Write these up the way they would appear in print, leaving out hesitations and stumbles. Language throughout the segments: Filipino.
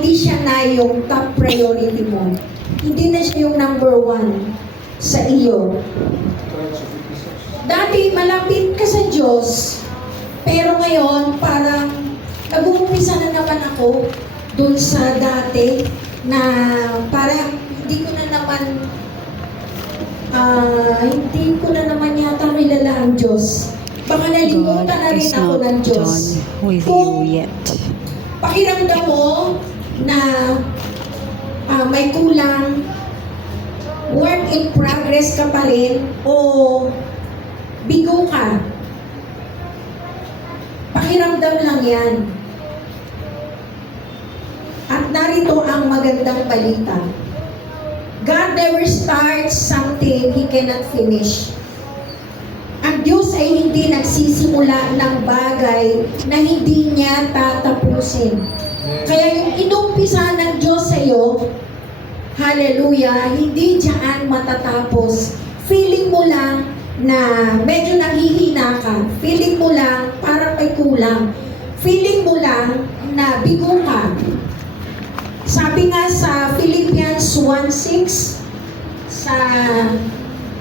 hindi siya na yung top priority mo. Hindi na siya yung number one sa iyo. Dati malapit ka sa Diyos, pero ngayon parang nag-uumpisa na naman ako dun sa dati na parang hindi ko na naman yata kilala ang Diyos. Baka nalimutan na rin ako ng Diyos. Kung pakiramdam mo na may kulang, work in progress ka pa rin, o bigo ka, pakiramdam lang yan. At narito ang magandang balita. God never starts something He cannot finish. Ang Diyos ay hindi nagsisimula ng bagay na hindi niya tatapusin. Kaya yung inumpisa ng Diyos sa iyo, hallelujah, hindi diyan matatapos. Feeling mo lang na medyo naghihina ka. Feeling mo lang parang may kulang. Feeling mo lang na bigo ka. Sabi nga sa Philippians 1:6 sa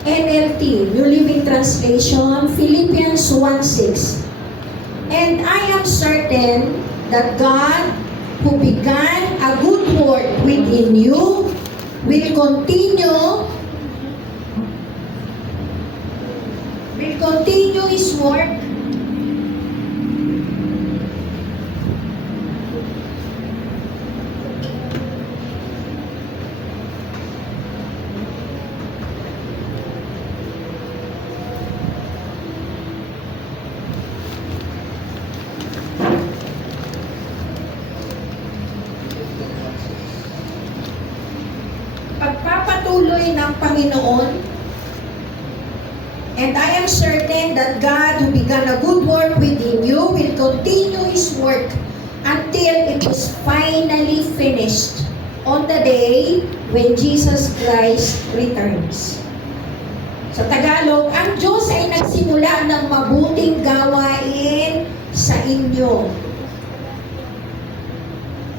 NLT, New Living Translation, Philippians 1:6. And I am certain that God, who began a good work within you, will continue His work pagpapatuloy ng Panginoon. And I am certain that God who began a good work within you will continue His work until it is finally finished on the day when Jesus Christ returns. Sa Tagalog, ang Diyos ay nagsimula ng mabuting gawain sa inyo.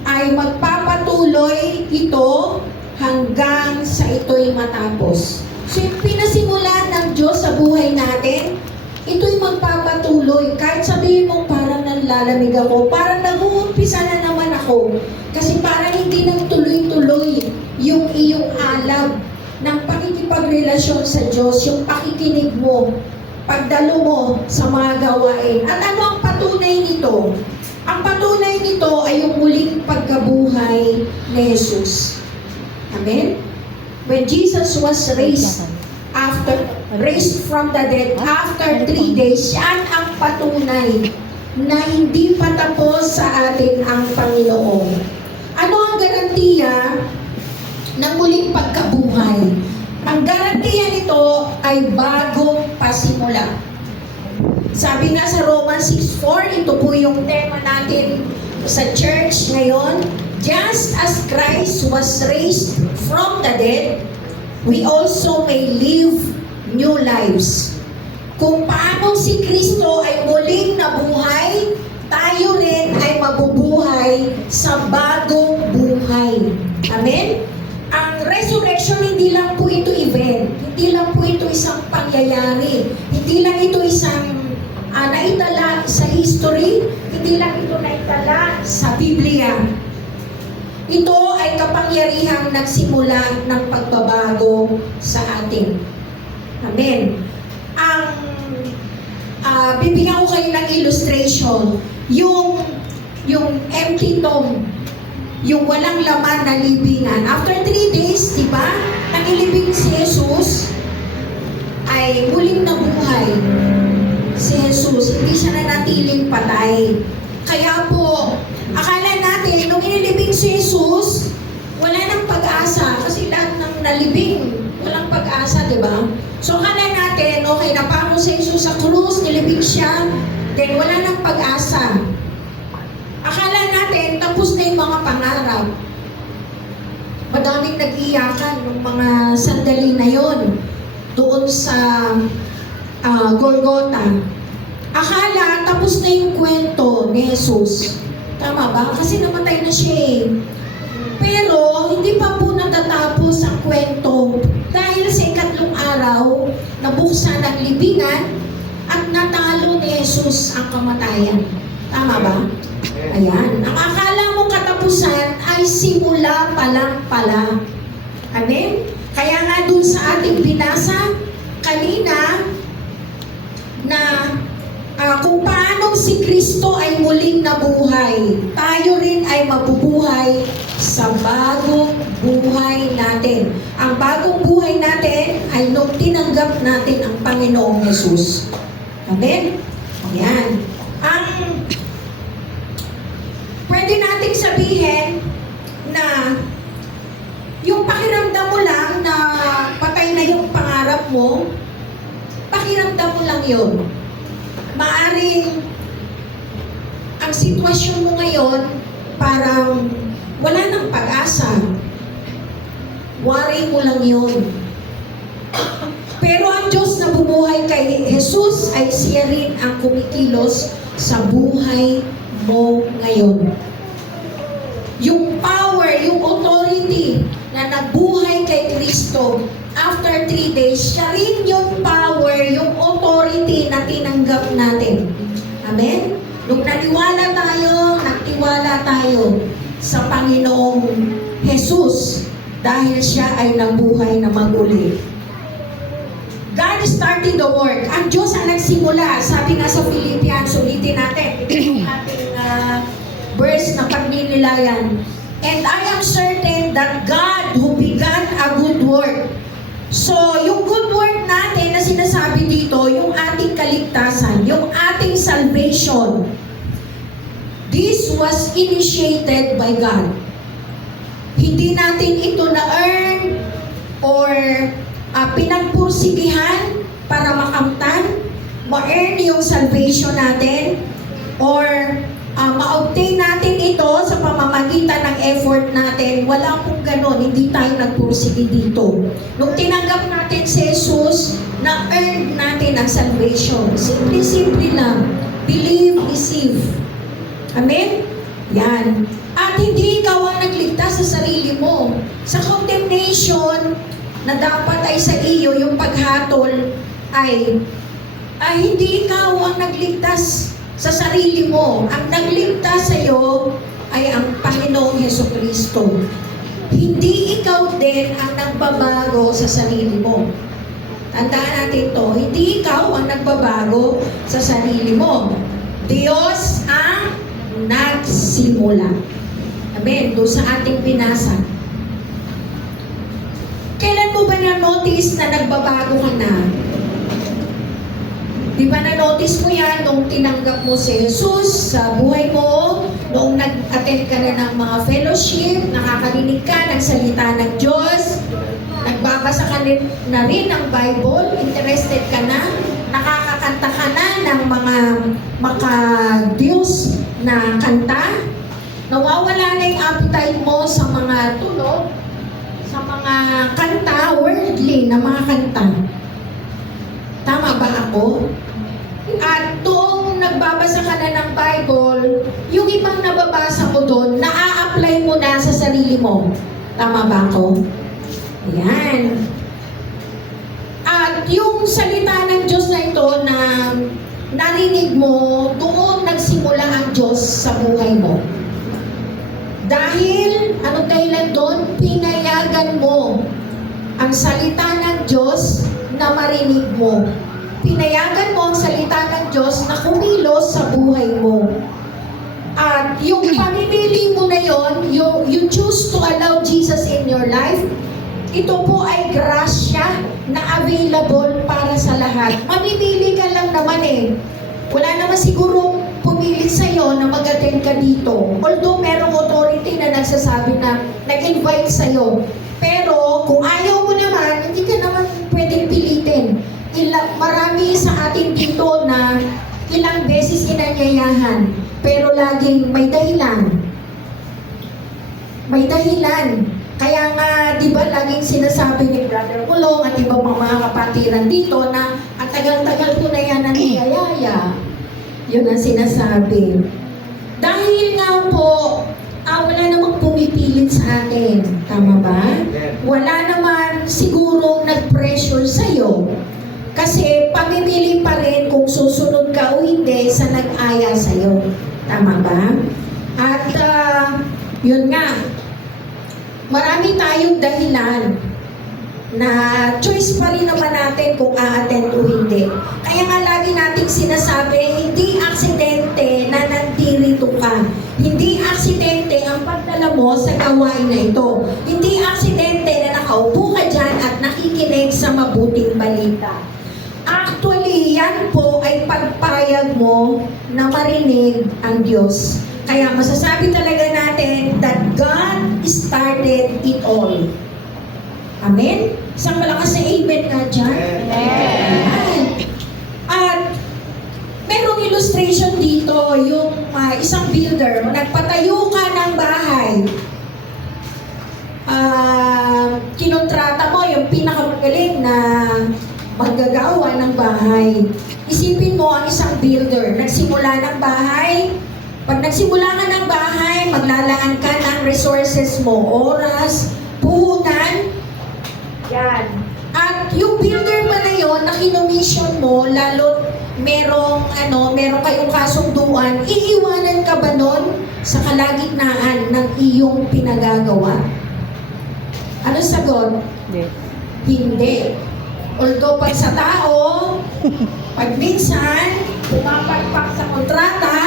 Ay magpapatuloy ito hanggang sa ito'y matapos. So, yung pinasimulan ng Diyos sa buhay natin, ito'y magpapatuloy. Kahit sabihin mo, parang nanlalamig ako, parang nag-uumpisa na naman ako. Kasi parang hindi nang tuloy-tuloy yung iyong alab ng pakikipagrelasyon sa Diyos, yung pakikinig mo, pagdalo mo sa mga gawain. At ano ang patunay nito? Ang patunay nito ay yung muling pagkabuhay ni Jesus. Amen? When Jesus was raised from the dead after 3 days, yan ang patunay na hindi pa tapos sa atin ang Panginoon. Ano ang garantiya ng muling pagkabuhay? Ang garantiya nito ay bagong pasimula. Sabi nga sa Romans 6:4, ito po yung tema natin sa church ngayon, just as Christ was raised from the dead, we also may live new lives. Kung paano si Kristo ay muling nabuhay, tayo rin ay mabubuhay sa bagong buhay. Amen? Ang resurrection, hindi lang po ito event, hindi lang po ito isang pangyayari, hindi lang ito isang naitala sa history, hindi lang ito naitala sa Biblia. Ito ay kapangyarihang nagsimula ng pagbabago sa atin. Amen. Bibigyan ko kayo ng illustration. Yung empty tomb, yung walang laman na libingan. After 3 days, di ba, nangilibing si Jesus, ay muling nabuhay. Si Jesus, hindi siya nanatiling patay. Kaya po, akala natin, nung inilibing si Jesus, wala nang pag-asa. Kasi lahat ng nalibing, walang pag-asa, di ba? So, akala natin, okay, napako si Jesus sa krus, nilibing siya, then wala nang pag-asa. Akala natin, tapos na yung mga pangarap. Madaming nag-iyakan ng mga sandali na yon doon sa Golgotha. Akala tapos na yung kwento ni Jesus. Tama ba? Kasi namatay na siya eh. nabuksan ang libingan at natalo ni Jesus ang kamatayan. Tama ba? Ayan. Ang akala mo katapusan ay simula pa lang pala. Amen? Kaya nga dun sa ating binasa kanina na kung paano si Kristo ay muling nabuhay, tayo rin ay mabubuhay sa bagong buhay natin. Ang bagong buhay natin ay nung tinanggap natin ang Panginoong Jesus. Amen? Ayan. Ang pwede nating sabihin na yung pakiramdam mo lang na patay na yung pangarap mo, pakiramdam mo lang yun. Maaring ang sitwasyon mo ngayon parang wala nang pag-asa. Worry mo lang yun. Pero ang Diyos na bumuhay kay Jesus ay siya rin ang kumikilos sa buhay mo ngayon. Yung power, yung authority na nagbuhay kay Kristo after 3 days, siya rin yung power, yung authority na tinanggap natin. Amen? Nung naniwala tayo, nagtiwala tayo sa Panginoong Jesus dahil siya ay nabuhay na maguli. God started the work. Ang Diyos ang nagsimula. Sabi nga sa Philippians, ulitin natin. Ito yung ating verse na pagninilayan. And I am certain that God who began a good work. So, yung good work natin na sinasabi dito, yung ating kaligtasan, yung ating salvation, this was initiated by God. Hindi natin ito na-earn or pinagpursigihan para makamtan, ma-earn yung salvation natin, or ma-obtain natin ito sa pamamagitan ng effort natin. Wala pong ganon, hindi tayo nagpursige dito. Nung tinanggap natin si Jesus, na-earn natin ang salvation. Simple-simple lang. Believe, receive. Amen? Yan. At hindi ikaw ang nagligtas sa sarili mo. Sa condemnation na dapat ay sa iyo, yung paghatol ay hindi ikaw ang nagligtas sa sarili mo. Ang nagligtas sa iyo ay ang Panginoong Hesukristo. Hindi ikaw din ang nagbabago sa sarili mo. Tandaan natin to, hindi ikaw ang nagbabago sa sarili mo. Diyos ang nagsimula. Amen. Doon sa ating binasa. Kailan mo ba na-notice na nagbabago ka na? Di ba na-notice mo yan nung tinanggap mo si Jesus sa buhay mo, noong nag-attend ka na ng mga fellowship, nakakarinig ka ng salita ng Diyos, nagbabasa ka na rin ng Bible, interested ka na, nakakakanta ka na ng mga maka-Diyos na kanta, nawawala na yung appetite mo sa mga tunog, sa mga kanta, worldly na mga kanta. Tama ba ako? At tuong nagbabasa ka na ng Bible, yung ibang nababasa mo doon, na-a-apply mo na sa sarili mo. Tama ba ako? Ayan. At yung salita ng Diyos na ito na narinig mo, doon nagsimula ang Diyos sa buhay mo. Dahil, anong dahilan doon? Pinayagan mo ang salita ng Diyos na marinig mo. Pinayagan mo ang salita ng Diyos na kumilos sa buhay mo. At yung pamimili mo na yon, you choose to allow Jesus in your life, ito po ay grasya na available para sa lahat. Mamimili ka lang naman eh. Wala naman siguro pumili sa'yo na mag-attend ka dito. Although merong authority na nagsasabi na nag-invite sa'yo. Pero kung ayaw mo naman, hindi ka naman pwedeng pilitin. Marami sa atin dito na ilang beses inanyayahan, pero laging may dahilan. May dahilan. Kaya nga, di ba, laging sinasabi ni Brother Kulong at iba mga kapatiran dito na ang tagal-tagal ko na yan ang niyayaya. Yun ang sinasabi. Dahil nga po, wala namang pumipilit sa atin. Tama ba? Wala naman siguro nag-pressure sa'yo. Kasi susunod ka o hindi sa nag-aya sa'yo. Tama ba? At yun nga, marami tayong dahilan na choice pa rin naman natin kung a-attend o hindi. Kaya nga lagi nating sinasabi, hindi aksidente na nandirito ka. Hindi aksidente ang pagdala mo sa gawain na ito. Hindi aksidente na nakaupo ka dyan at nakikinig sa mabuting balita. Actually, yan po ay pagpayag mo na marinig ang Diyos. Kaya masasabi talaga natin that God started it all. Amen? Isang malakas na amen nga dyan. Amen. At merong illustration dito, yung isang builder, nagpatayo ka ng bahay. Kinontrata mo yung pinakamagaling na maggagawa ng bahay. Isipin mo ang isang builder, nagsimula ng bahay. Pag nagsimula ka ng bahay, maglalaan ka ng resources mo, oras, puhunan, yan. At yung builder mo na yun, na kinomission mo, lalo merong kayong kasunduan, iiwanan ka ba nun sa kalagitnaan ng iyong pinagagawa? Ano sagot? Hindi. Although pag sa tao, pag minsan, pumapagpak sa kontrata,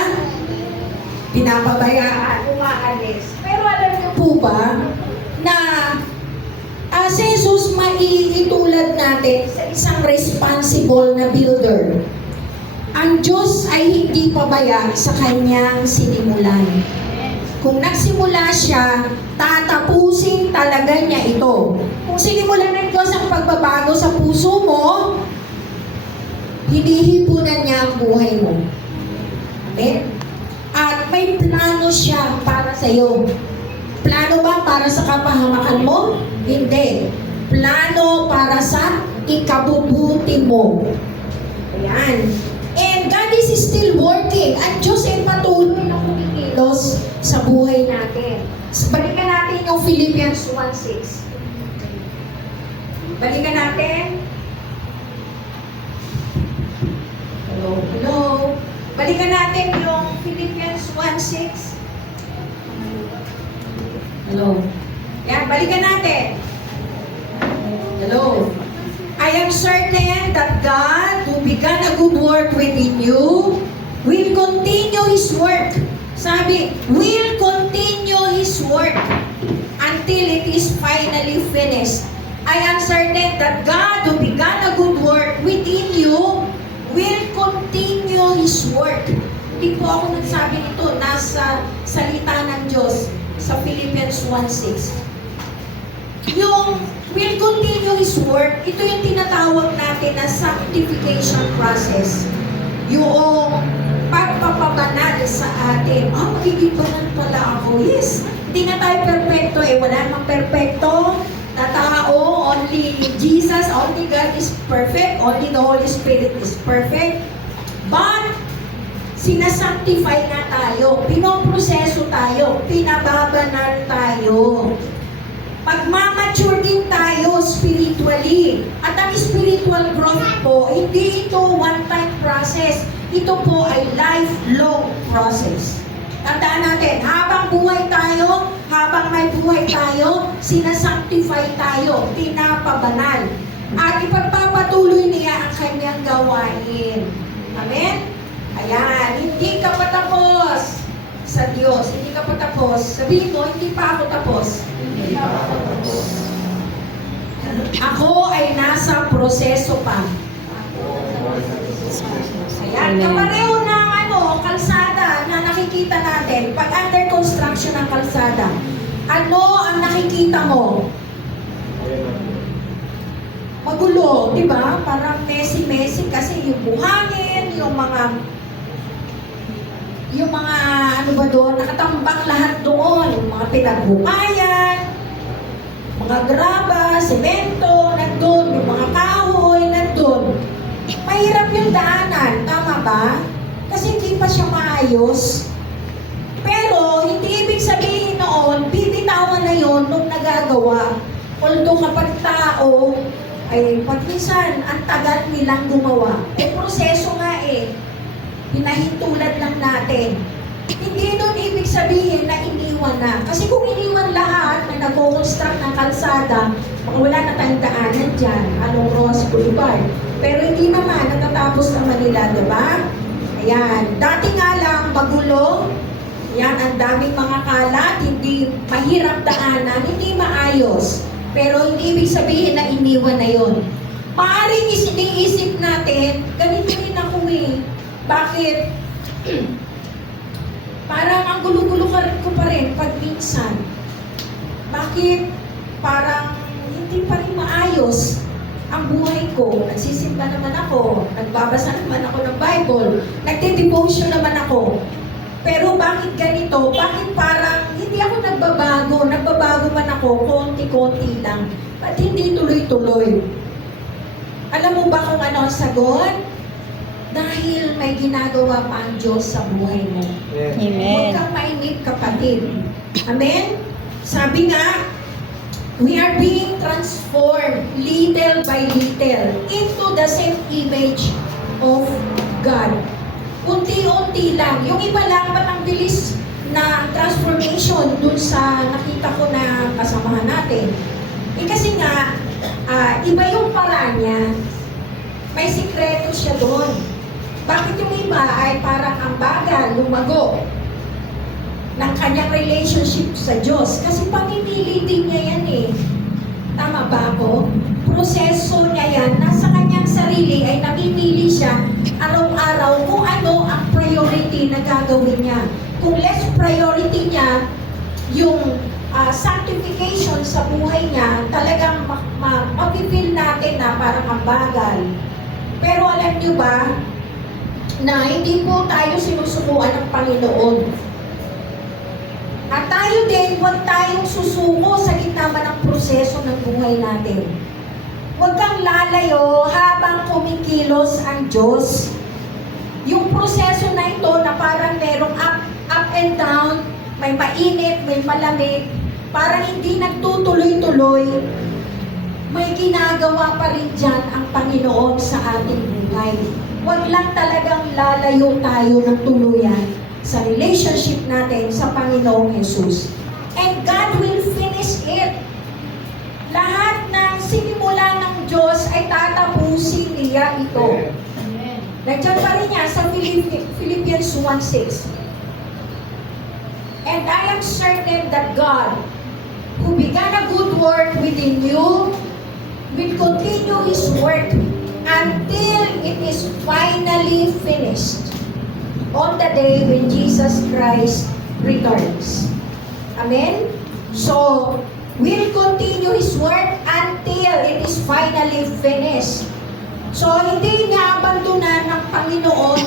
pinapabayaan, umaalis. Pero alam niyo po ba, na si Jesus maiitulad natin sa isang responsible na builder. Ang Diyos ay hindi pabaya sa kanyang sinimulan. Kung nagsimula siya, tatapusin talaga niya ito. Kung sinimulan ng Diyos ang pagbabago sa puso mo, hinihipunan niya ang buhay mo. Amen? At may plano siya para sa iyo. Plano ba para sa kapahamakan mo? Hindi. Plano para sa ikabubuti mo. Ayan. And God is still working. At Diyos ay patuloy na kumikilos sa buhay natin. Balikan natin yung Philippians 1:6. Balikan natin. Hello. Balikan natin yung Philippians 1:6. Hello. Yan, balikan natin. Hello. I am certain that God, who began a good work within you, will continue His work. Sabi, will continue His work until it is finally finished. I am certain that God, who began a good work within you, will continue His work. Hindi po ako nagsabi nito, nasa salita ng Diyos sa Philippians 1:6. Yung will continue His work, ito yung tinatawag natin na sanctification process. Yung pagpapabanal sa atin. Magiging banal pala ako. Yes, hindi na tayo perfecto wala namang perfecto na tao. Only Jesus, only God is perfect. Only the Holy Spirit is perfect. But, sinasanctify na tayo. Pinoproseso tayo. Pinababanal tayo. Magmamature din tayo spiritually. At ang spiritual growth po, hindi ito one-time process. Ito po ay lifelong process. Tandaan natin, habang buhay tayo, habang may buhay tayo, sinasanctify tayo, pinapabanal. At ipagpapatuloy niya ang kanyang gawain. Amen? Ayan, hindi ka patapos sa Diyos. Hindi ka patapos. Sabihin mo, hindi pa ako tapos. Hindi pa ako tapos. Ako ay nasa proseso pa. Ayan, kapareho ng kalsada na nakikita natin, pag under construction ng kalsada, ano ang nakikita mo? Magulo, di ba? Parang messy-messy kasi yung buhangin, yung mga ano ba doon, nakatambak lahat doon, yung mga pinaghukayan, mga graba, semento, nandun, yung mga kahoy, nandun. Mahirap yung daanan, tama ba? Kasi hindi pa siya maayos. Pero, hindi ibig sabihin noon, bibitawan na yon nung nagagawa. Although kapag tao, ay pag minsan, ang tagal nilang gumawa. Proseso nga hinahintulad lang natin. Hindi doon ibig sabihin na iniwan na. Kasi kung iniwan lahat na nag-construct ng kalsada, wala na tayong daanan dyan, along Ross Boulevard. Pero hindi naman, natatapos naman nila, diba? Ayan, dati nga lang, magulo. Yan, ang daming mga kalat, hindi mahirap daanan, hindi maayos. Pero hindi ibig sabihin na iniwan na yon. Maaring iniisip natin, ganito rin ako Bakit? Parang ang gulo-gulo ko pa rin pag minsan. Bakit parang hindi pa rin maayos ang buhay ko? Nagsisimba naman ako, nagbabasa naman ako ng Bible, nagde-devotion naman ako. Pero bakit ganito? Bakit parang hindi ako nagbabago? Nagbabago man ako, konti-konti lang. At hindi tuloy-tuloy. Alam mo ba kung ano ang sagot? Dahil may ginagawa pa ang Diyos sa buhay mo. Amen. Huwag kang mainip, kapatid. Amen? Sabi nga, we are being transformed little by little into the same image of God. Unti-unti lang. Yung iba lang, ba't ang bilis na transformation dun sa nakita ko na kasamahan natin? Kasi nga, iba yung paraan niya. May sikreto siya doon. Bakit yung iba ay parang ang bagal, lumago ng kanyang relationship sa Diyos? Kasi pamimili din niya yan Tama ba ako? Proseso niya yan. Nasa kanyang sarili ay namimili siya araw-araw kung ano ang priority na gagawin niya. Kung less priority niya, yung sanctification sa buhay niya, talagang mapipil natin na parang ang bagal. Pero alam niyo ba, na hindi po tayo sinusukuan ng Panginoon. At tayo din, huwag tayong susuko sa gitna man ng proseso ng buhay natin. Huwag kang lalayo habang kumikilos ang Diyos. Yung proseso na ito na parang merong up and down, may mainit, may malamig, parang hindi nagtutuloy-tuloy, may ginagawa pa rin dyan ang Panginoon sa ating buhay. Huwag lang talagang lalayo tayo ng tuluyan sa relationship natin sa Panginoong Jesus. And God will finish it. Lahat ng sinimula ng Diyos ay tatapusin niya ito. Amen. Nandiyan pa rin niya sa Philippians 1:6. And I am certain that God, who began a good work within you, will continue His work until it is finally finished on the day when Jesus Christ returns. Amen? So, will continue His work until it is finally finished. So, hindi niya abandonan ng Panginoon.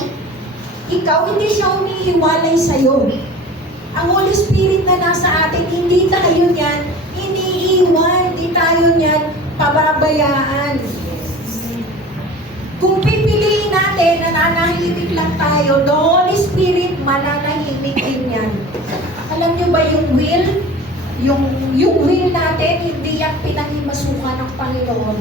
Ikaw, hindi siya humihiwalay sa'yo. Ang Holy Spirit na nasa atin, hindi tayo niyan iniiwan, hindi tayo niyan pababayaan. Kung pipiliin natin na nanahimik lang tayo, the Holy Spirit mananahimik din yan. Alam niyo ba yung will? Yung will natin, hindi yan pinangimasukan ng Panginoon.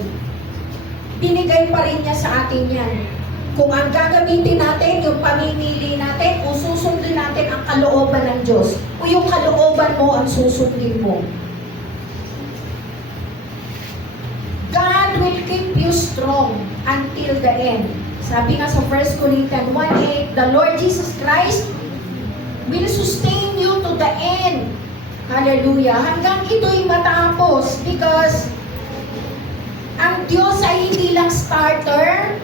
Binigay pa rin niya sa atin yan. Kung ang gagamitin natin, yung pamimili natin, o susundin natin ang kalooban ng Diyos, o yung kalooban mo ang susundin mo. God will keep you strong until the end. Sabi nga sa 1 Corinthians 1:8, the Lord Jesus Christ will sustain you to the end. Hallelujah. Hanggang ito'y matapos, because ang Diyos ay hindi lang starter,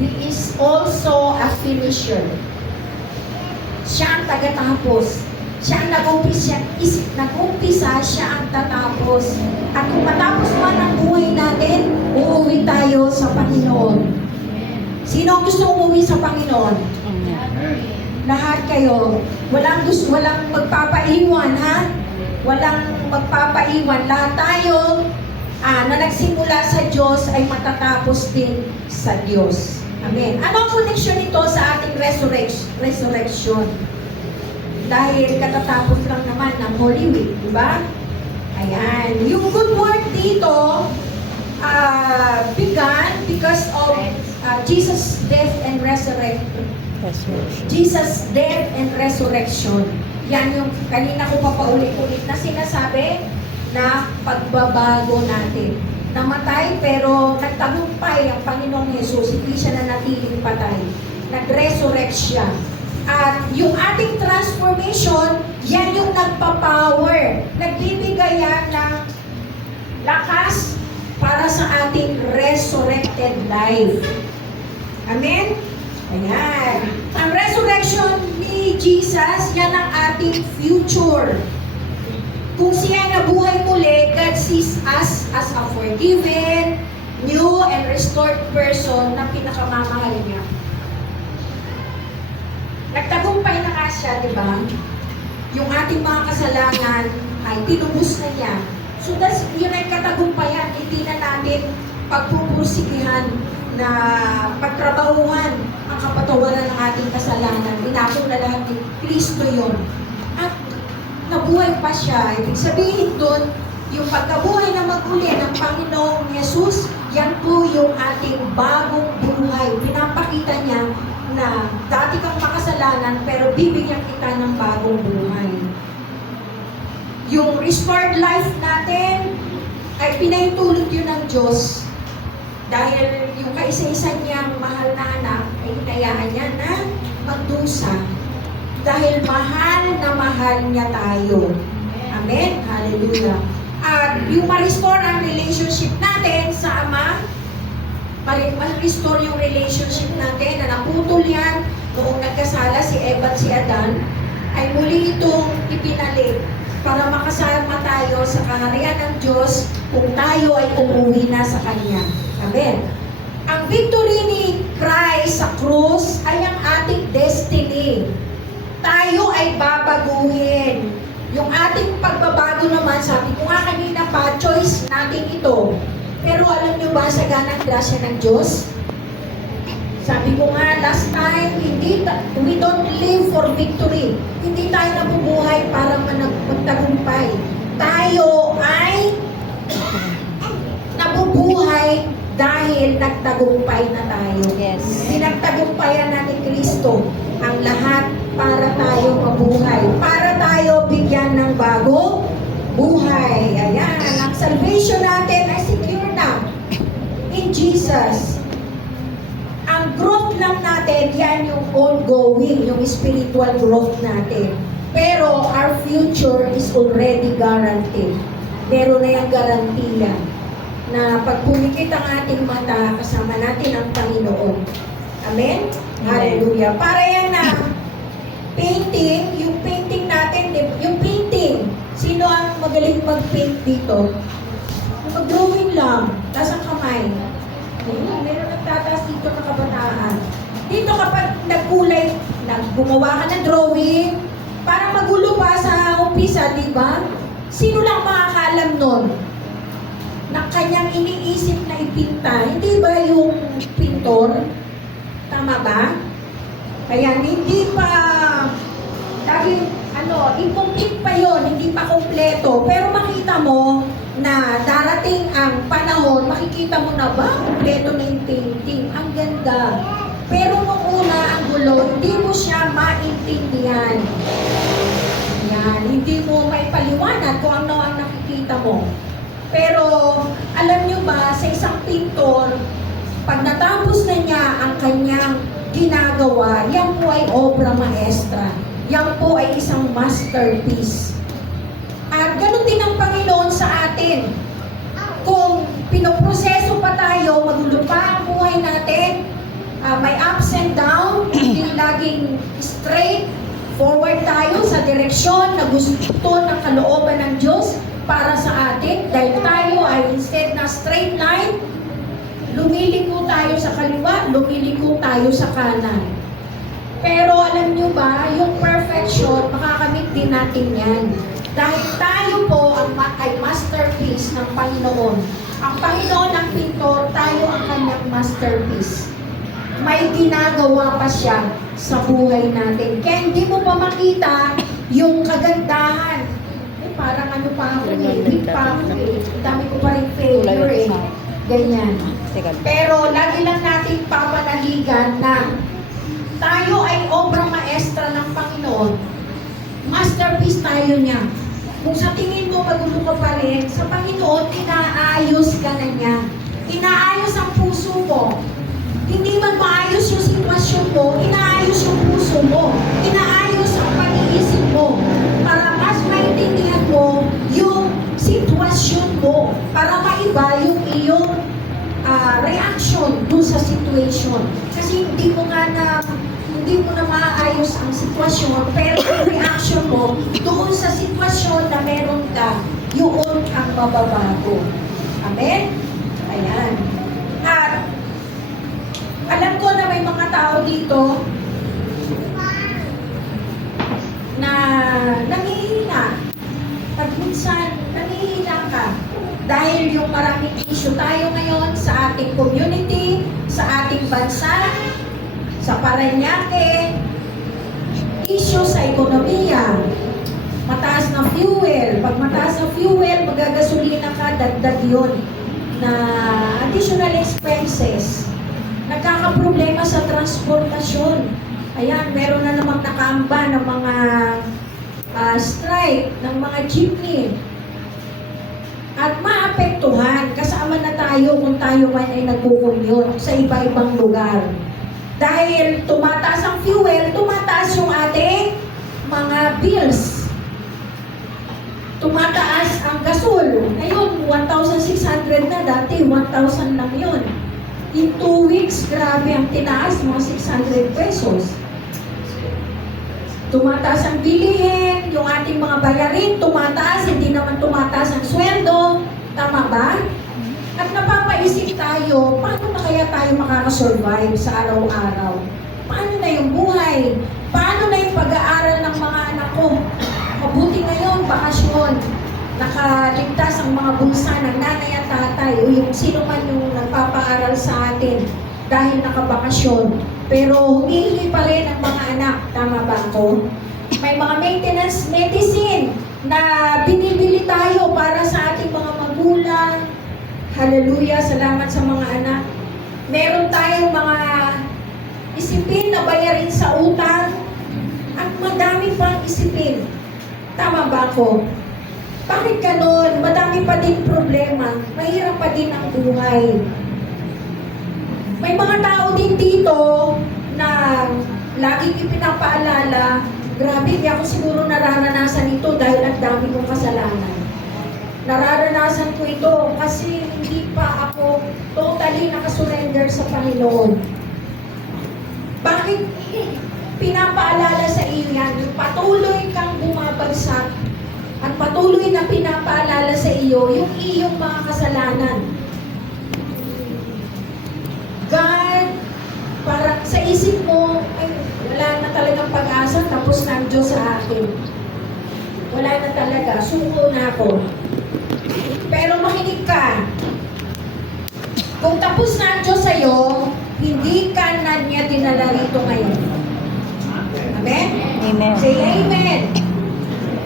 He is also a finisher. Siya ang tagatapos. Siya ang nag-umpisa, siya ang tatapos. At kung matapos man ang buhay natin, uuwi tayo sa Panginoon. Sino ang gusto umuwi sa Panginoon? Lahat kayo. Walang magpapaiwan, ha? Walang magpapaiwan. Lahat tayo na nagsimula sa Diyos ay matatapos din sa Diyos. Amen. Ano ang connection nito sa ating resurrection? Dahil katatapos lang naman ng Holy Week, di ba? Ayan. Yung good work dito, began because of Jesus' death and resurrection. Jesus' death and resurrection. Yan yung kanina ko pa paulit-ulit na sinasabi na pagbabago natin. Namatay pero nagtagumpay ang Panginoong Hesus. Hindi siya nanatiling patay. Nag-resurrect siya. At yung ating transformation, yan yung nagpa-power. Nagbibigay yan ng lakas para sa ating resurrected life. Amen? Ayan. Ang resurrection ni Jesus, yan ang ating future. Kung siya nabuhay muli, God sees us as a forgiven, new, and restored person na pinakamamahal niya. Nagtagumpay na nga siya, di ba? Yung ating mga kasalanan ay tinubos na niya. So that's, yun ay katagumpayan. Hindi na natin pagpupursigihan na pagtrabahuhan ang kapatawaran ng ating kasalanan. Inako na lahat ni Kristo yun. At nabuhay pa siya. Ibig sabihin doon, yung pagkabuhay na maguli ng Panginoong Yesus, yan po yung ating bagong buhay. Pinapakita niya na dati kang makasalanan pero bibigyan kita ng bagong buhay. Yung restored life natin ay pinahintulot yun ng Diyos dahil yung kaisa-isa niyang mahal na anak ay hinayaan niya na magdusa dahil mahal na mahal niya tayo. Amen? Hallelujah. At yung ma-restore ang relationship natin sa Ama, ma-restore yung relationship natin na naputol yan noong nagkasala si Eva at si Adan, ay muli itong ipinalik para makasama tayo sa kaharian ng Diyos kung tayo ay umuwi na sa Kanya. Amen. Ang victory ni Christ sa krus ay ang ating destiny. Tayo ay babaguhin. Yung ating pagbabago naman, sabi ko nga kanina pa, choice natin ito. Pero alam niyo ba sa ganang grasya ng Diyos? Sabi ko nga last time, we don't live for victory. Hindi tayo nabubuhay para magtagumpay. Tayo ay nabubuhay dahil nagtagumpay na tayo. Yes. Pinagtagumpayan na ni Kristo ang lahat para tayo mabuhay. Para tayo bigyan ng bagong buhay. Ayan. Ang salvation natin ay secure na in Jesus. Ang growth lang natin, yan yung ongoing, yung spiritual growth natin. Pero our future is already guaranteed. Meron na yung garantiya na pag pumikit ang ating mata, kasama natin ang Panginoon. Amen? Hallelujah. Para yan na painting, yung painting natin, yung painting, sino ang magaling mag-paint dito? Mag-drawing lang, tas ang kamay. Meron nagtataas dito na kabataan. Dito kapag nagkulay, gumawa ka ng drawing, para magulo pa sa umpisa, di ba? Sino lang makakaalam nun? Na kanyang iniisip na ipinta, hindi ba yung pintor? Tama ba? Kaya hindi pa, lagi, incomplete pa yon, hindi pa kompleto. Pero makita mo na darating ang panahon, makikita mo na ba, kompleto na yung painting. Ang ganda. Pero nung una, ang gulo, hindi mo siya maintindihan. Yan, hindi mo maipaliwanag kung ano ang nakikita mo. Pero, alam nyo ba, sa isang pintor, pag natapos na niya ang kanyang ginagawa, yan po ay obra maestra. Yan po ay isang masterpiece. At ganun din ang Panginoon sa atin. Kung pinoproseso pa tayo, magulo pa ang buhay natin, may ups and down, hindi laging straight, forward tayo sa direksyon na gusto ng kalooban ng Diyos para sa atin. Dahil tayo ay instead na straight line, lumiliko tayo sa kaliwa, lumiliko tayo sa kanan. Pero alam nyo ba, yung perfection, makakamit din natin yan. Dahil tayo po ay masterpiece ng Panginoon. Ang Panginoon ang pintor, tayo ang kanyang masterpiece. May ginagawa pa siya sa buhay natin. Kaya hindi mo pa makita yung kagandahan. Parang ano pa ako eh, weak pa ako eh. Dami ko pa rin failure eh. Ganyan. Teka. Pero lagi lang natin papanaligan na tayo ay obra maestra ng Panginoon. Masterpiece tayo niya. Kung sa tingin mo magulo ka pa rin, sa Panginoon, inaayos ka na niya. Inaayos ang puso mo. Hindi man maayos yung sitwasyon mo, inaayos yung puso mo. Inaayos ang pag-iisip mo. Para mas maintindihan mo yung sitwasyon mo. Para maiba yung iyong reaction dun sa situation. Kasi hindi mo na maayos ang sitwasyon, pero yung reaction mo doon sa sitwasyon na meron ka, yun ang mababago. Amen? Ayan. At alam ko na may mga tao dito na nangihina. Pag minsan, nangihina ka. Dahil yung maraming issue tayo ngayon sa ating community, sa ating bansa, sa Parañaque, issue sa ekonomiya, mataas na fuel. Pag mataas na fuel, magagasolina ka, dagdag yun na additional expenses. Nagkakaproblema sa transportasyon. Ayan, meron na namang nakamba ng mga strike ng mga jeepney. At maapektuhan, kasama na tayo kung tayo man ay nagkukumyot sa iba-ibang lugar. Dahil tumataas ang fuel, tumataas yung ating mga bills. Tumataas ang gasol. Ngayon, 1,600 na, dati 1,000 lang yun. In 2 weeks, grabe ang tinaas, mga 600 pesos. Tumataas ang bilihin, yung ating mga bayarin, tumataas, hindi naman tumataas ang sweldo. Tama ba? At napapaisip tayo, paano na kaya tayo makakasurvive sa araw-araw? Paano na yung buhay? Paano na yung pag-aaral ng mga anak ko? Mabuti ngayon, bakasyon. Nakaligtas ang mga bulsa ng nanay at tatay o yung sino man yung nagpapaaral sa atin dahil nakabakasyon. Pero humihingi pa rin ang mga anak. Tama ba ako? May mga maintenance medicine na binibili tayo para sa ating mga magulang. Hallelujah, salamat sa mga anak. Meron tayong mga isipin na bayarin sa utang at madami pang isipin. Tama ba ako? Bakit ganon? Madami pa din problema. Mahirap pa din ang buhay. May mga tao din dito na laging ipinapaalala, grabe, hindi ako siguro nararanasan ito dahil ang dami kong kasalanan. Nararanasan ko ito kasi hindi pa ako totally nakasurrender sa Panginoon. Bakit pinapaalala sa iyo yan? Patuloy kang bumabagsak at patuloy na pinapaalala sa iyo yung iyong mga kasalanan. God, para sa isip mo, ay wala na talagang pag-asa, tapos na ang Diyos sa akin. Wala na talaga, suko na ako. Pero makinig ka. Kung tapos na ang Diyos sa'yo, hindi ka na niya dinala rito ngayon. Amen? Amen. Say amen.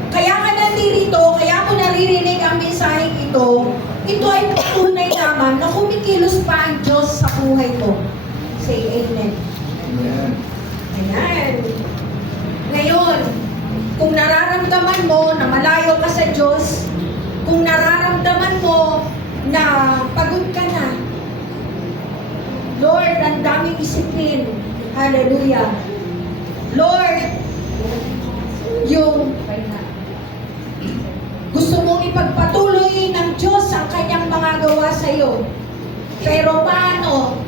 Kaya ka nandito, kaya mo naririnig ang mensaheng ito ay tunay naman na kumikilos pa ang Diyos sa buhay mo. Say amen. Ayan. Ngayon, kung nararamdaman mo na malayo ka sa Diyos, kung nararamdaman mo na pagod ka na, Lord, ang daming isipin. Hallelujah. Lord, yung gusto mong ipagpatuloy ng Diyos ang kanyang mga gawa sa iyo. Pero paano?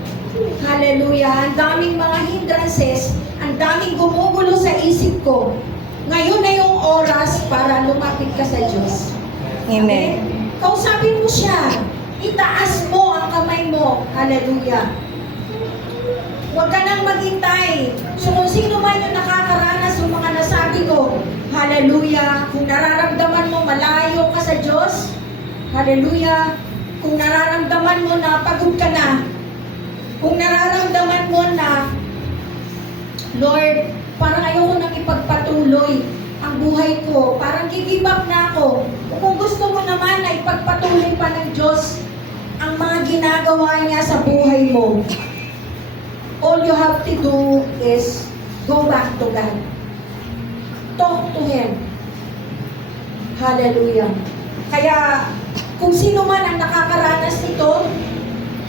Hallelujah. Ang daming mga hindrances, ang daming gumugulo sa isip ko. Ngayon na yung oras para lumapit ka sa Diyos. Amen. Kausapin mo siya. Itaas mo ang kamay mo. Hallelujah. Huwag ka nang maghintay. So kung sino man yung nakakaranas ng mga nasabi ko, hallelujah. Kung nararamdaman mo malayo ka sa Diyos, hallelujah. Kung nararamdaman mo na pagod ka na, kung nararamdaman mo na, Lord, parang ayoko nang ipagpatuloy ang buhay ko, parang give up na ako. Kung gusto mo naman na ipagpatuloy pa ng Diyos ang mga ginagawa ginagawa niya sa buhay mo, all you have to do is go back to God. Talk to Him. Hallelujah. Kaya, kung sino man ang nakakaranas nito,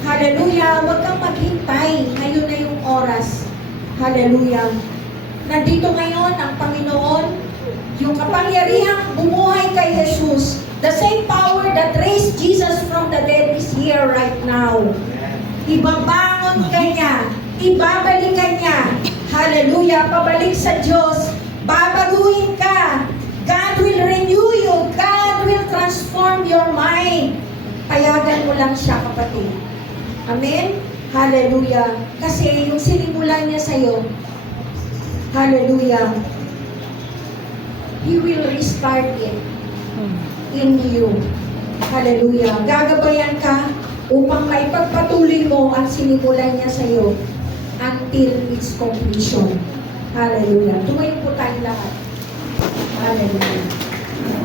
hallelujah, huwag kang maghintay. Ngayon na yung oras. Hallelujah. Nandito ngayon ang Panginoon, yung kapangyarihang bumuhay kay Jesus. The same power that raised Jesus from the dead is here right now. Ibabangon ka niya. Ibabalik ka niya. Hallelujah. Pabalik sa Diyos. Babaguhin ka. God will renew you. God will transform your mind. Payagan mo lang siya, kapatid. Amen? Hallelujah. Kasi yung sinimulan niya sa'yo, hallelujah, He will restart it in you. Hallelujah. Gagabayan ka upang maipagpatuloy mo ang sinimulan niya sa'yo until its completion. Hallelujah. Tumayo po tayong lahat. Hallelujah.